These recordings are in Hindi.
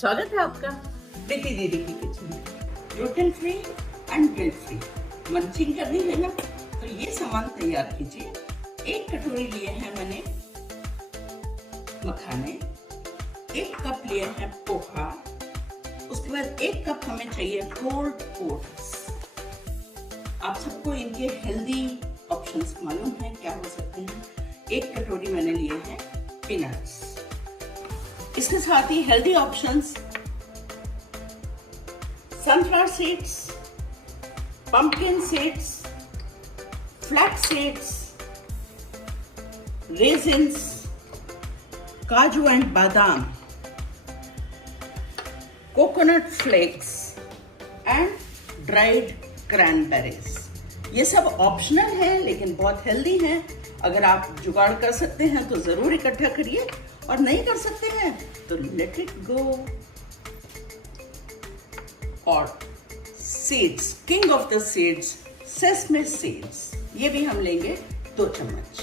स्वागत है आपका प्रीति दीदी की किचन में। Gluten free and guilt free munching करनी है ना, तो ये सामान तैयार कीजिए। 1 कटोरी लिए हैं मैंने मखाने, 1 कप लिए हैं पोहा, उसके बाद 1 कप हमें चाहिए रोल्ड ओट्स। आप सबको इनके हेल्दी ऑप्शंस मालूम है क्या हो सकते हैं। 1 कटोरी मैंने लिए हैं पीनट्स। इसके साथ ही healthy options sunflower seeds, pumpkin seeds, flax seeds, raisins, काजू एंड बादाम, coconut flakes and dried cranberries. ये सब ऑप्शनल है लेकिन बहुत हेल्दी हैं। अगर आप जुगाड़ कर सकते हैं तो जरूर इकट्ठा करिए, और नहीं कर सकते हैं तो लेट इट गो। और seeds, king of the seeds, sesame seeds, ये भी हम लेंगे 2 चम्मच।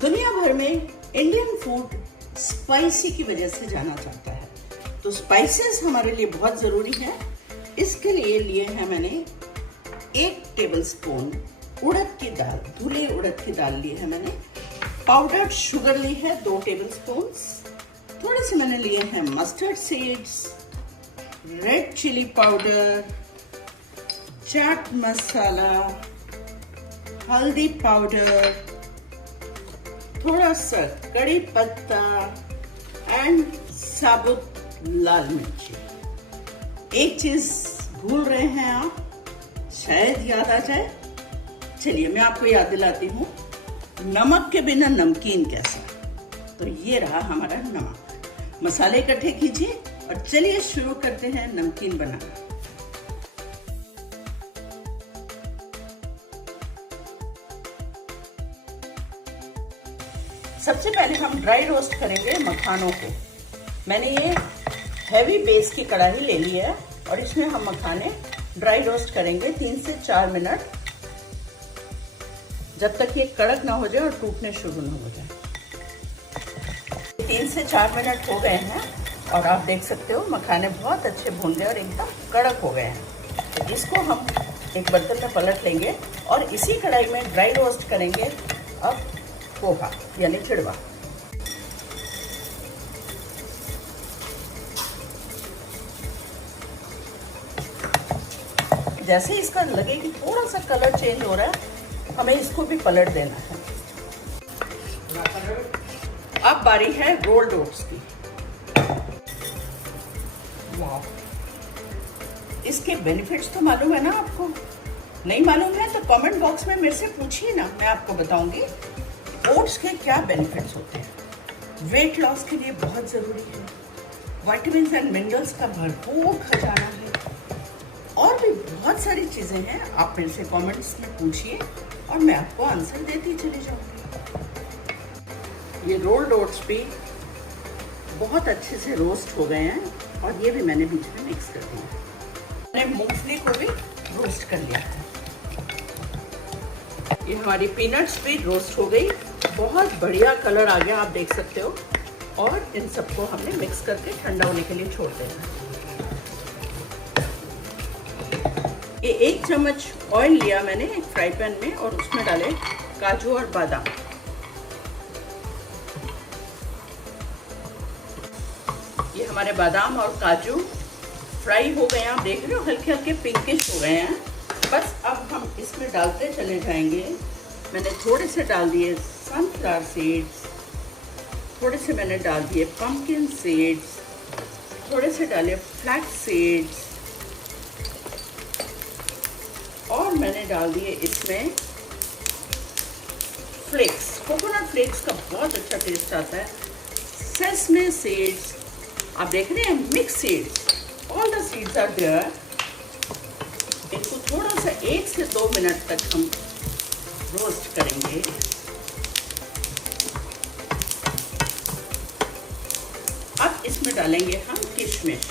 दुनिया भर में इंडियन फूड स्पाइसी की वजह से जाना जाता है, तो स्पाइसेस हमारे लिए बहुत जरूरी है। इसके लिए लिए हैं मैंने 1 टेबलस्पून उड़द की दाल, धुले उड़द की दाल ली है मैंने। पाउडर्ड शुगर ली है 2 टेबलस्पून्स। थोड़े से मैंने लिए हैं mustard seeds, red chilli powder, chaat masala, haldi powder, थोड़ा सा कड़ी पत्ता एंड साबुत लाल मिर्ची। एक चीज भूल रहे हैं आप, शायद याद आ जाए। चलिए मैं आपको याद दिलाती हूँ, नमक के बिना नमकीन कैसा। तो ये रहा हमारा नमक। मसाले इकट्ठे कीजिए और चलिए शुरू करते हैं नमकीन बनाना। सबसे पहले हम ड्राई रोस्ट करेंगे मखानों को। मैंने ये हैवी बेस की कढ़ाई ले ली है और इसमें हम मखाने ड्राई रोस्ट करेंगे 3 से 4 मिनट, जब तक ये कड़क ना हो जाए और टूटने शुरू ना हो जाए। 3 से 4 मिनट हो गए हैं और आप देख सकते हो मखाने बहुत अच्छे भून गए और एकदम कड़क हो गए हैं। तो इसको हम एक बर्तन में पलट लेंगे और इसी कढ़ाई में ड्राई रोस्ट करेंगे अब पोहा यानी चिड़वा। जैसे इसका लगे कि थोड़ा सा कलर चेंज हो रहा है, हमें इसको भी पलट देना है। अब बारी है रोल्ड ओट्स की। वाह, इसके बेनिफिट्स तो मालूम है ना आपको? नहीं मालूम है तो कमेंट बॉक्स में मेरे से पूछिए ना, मैं आपको बताऊंगी ओट्स के क्या बेनिफिट्स होते हैं। वेट लॉस के लिए बहुत जरूरी है, विटामिन्स एंड मिनरल्स का भरपूर खजाना है, और भी बहुत सारी चीजें हैं। आप मेरे से कमेंट्स में पूछिए और मैं आपको आंसर देती चली जाऊंगी। ये रोल्ड ओट्स भी बहुत अच्छे से रोस्ट हो गए हैं और ये भी मैंने बीच में मिक्स कर दिया। मैंने मूंगफली को भी रोस्ट कर लिया है। ये हमारी पीनट्स भी रोस्ट हो गई, बहुत बढ़िया कलर आ गया, आप देख सकते हो। और इन सबको हमने मिक्स करके ठंडा होने के लिए छोड़ देना। ये 1 चम्मच ऑयल लिया मैंने एक फ्राई पैन में और उसमें डाले काजू और बादाम। ये हमारे बादाम और काजू फ्राई हो गए हैं, आप देख रहे हो हल्के हल्के पिंकिश हो गए हैं। बस अब हम इसमें डालते चले जाएंगे। मैंने थोड़े से डाल दिए सनफ्लावर सीड्स, थोड़े से मैंने डाल दिए पंपकिन सीड्स, थोड़े से डाले फ्लैक्स सीड्स, और मैंने डाल दिए इसमें फ्लेक्स, कोकोनट फ्लेक्स का बहुत अच्छा टेस्ट आता है। सेसमे सीड्स, आप देख रहे हैं mix seeds, all the seeds are there. इनको थोड़ा सा 1 से 2 मिनट तक हम रोस्ट करेंगे। अब इसमें डालेंगे हम किशमिश।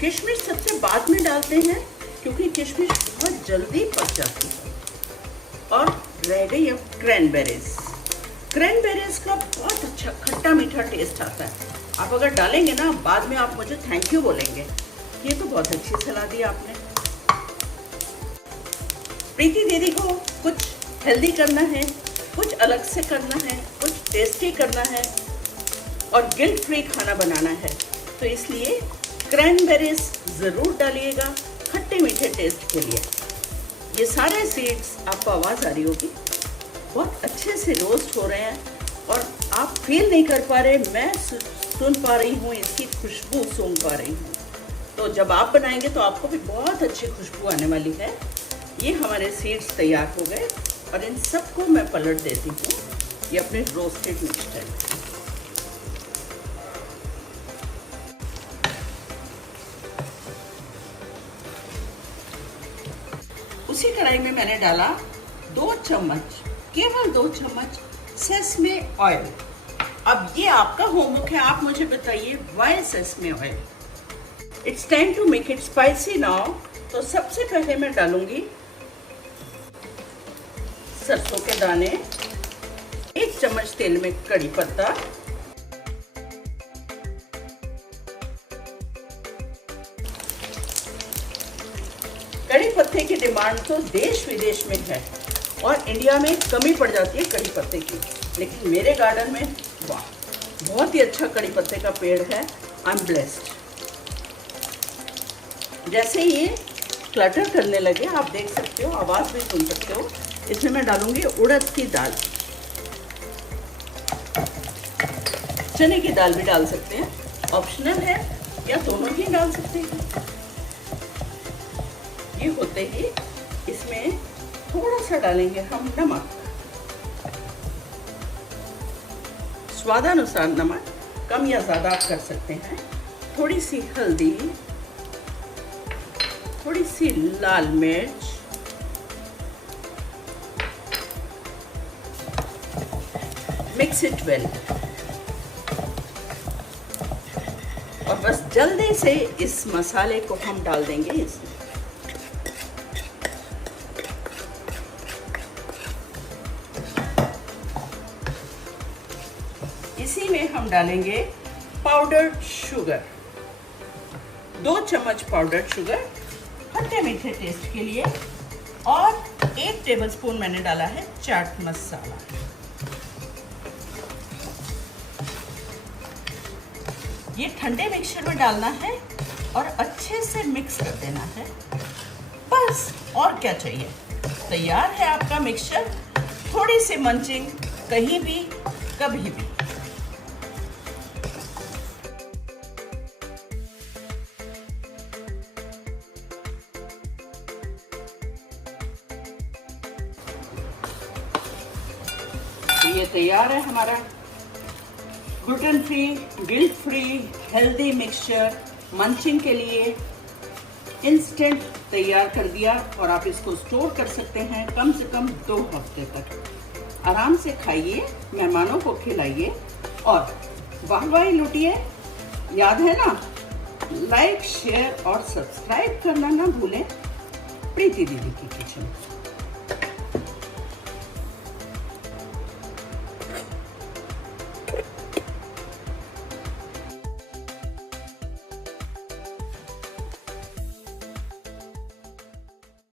किशमिश सबसे बाद में डालते हैं क्योंकि किशमिश बहुत जल्दी पक जाती है। और रह गई अब क्रैनबेरीज। क्रैनबेरीज का बहुत अच्छा खट्टा मीठा टेस्ट आता है। आप अगर डालेंगे ना, बाद में आप मुझे थैंक यू बोलेंगे। ये तो बहुत अच्छी सलाह दी आपने। प्रीति दीदी को कुछ हेल्दी करना है, कुछ अलग से करना है, कुछ टेस्टी करना है और गिल्ट फ्री खाना बनाना है, तो इसलिए क्रैनबेरीज ज़रूर डालिएगा खट्टे मीठे टेस्ट के लिए। ये सारे सीड्स, आपको आवाज़ आ रही होगी, बहुत अच्छे से रोस्ट हो रहे हैं और आप फील नहीं कर पा रहे, मैं सुन पा रही हूँ, इसकी खुशबू सूंघ पा रही हूँ। तो जब आप बनाएंगे तो आपको भी बहुत अच्छी खुशबू आने वाली है। ये हमारे सीड्स तैयार हो गए और इन सबको मैं पलट देती हूँ ये अपने रोस्टेड मिक्सचर में। उसी कढ़ाई में मैंने डाला 2 चम्मच, केवल 2 चम्मच सेसमे ऑयल। अब ये आपका होमवर्क है, आप मुझे बताइए why sesame oil. It's time to make it spicy now. तो सबसे पहले मैं डालूंगी सरसों के दाने, 1 चम्मच तेल में कड़ी पत्ता, कड़ी पत्ते की डिमांड तो देश विदेश में है और इंडिया में कमी पड़ जाती है कड़ी पत्ते की, लेकिन मेरे गार्डन में वाह, बहुत ही अच्छा कड़ी पत्ते का पेड़ है। I am blessed. जैसे ये क्लटर करने लगे, आप देख सकते हो, आवाज़ भी सुन सकते हो, इसमें मैं डालूंगी उड़द की दाल। चने की दाल भी डाल सकते हैं, ऑप्शनल है, या दोनों ही डाल सकते हैं। ये होते ही इसमें थोड़ा सा डालेंगे हम नमक, स्वादानुसार नमक, कम या ज़्यादा आप कर सकते हैं। थोड़ी सी हल्दी, थोड़ी सी लाल मिर्च, मिक्स इट वेल और बस जल्दी से इस मसाले को हम डाल देंगे इसमें। इसी में हम डालेंगे पाउडर्ड शुगर, 2 चम्मच पाउडर्ड शुगर खट्टे मीठे टेस्ट के लिए, और 1 टेबलस्पून मैंने डाला है चाट मसाला। ये ठंडे मिक्सचर में डालना है और अच्छे से मिक्स कर देना है, बस। और क्या चाहिए, तैयार है आपका मिक्सचर। थोड़ी सी मंचिंग कहीं भी कभी भी। ये तैयार है हमारा gluten free, guilt free, healthy mixture. Munching के लिए इंस्टेंट तैयार कर दिया और आप इसको स्टोर कर सकते हैं कम से कम 2 हफ्ते तक। आराम से खाइए, मेहमानों को खिलाइए और वाहवाही लूटिए। याद है ना, लाइक, शेयर और सब्सक्राइब करना ना भूलें प्रीति दीदी की किचन।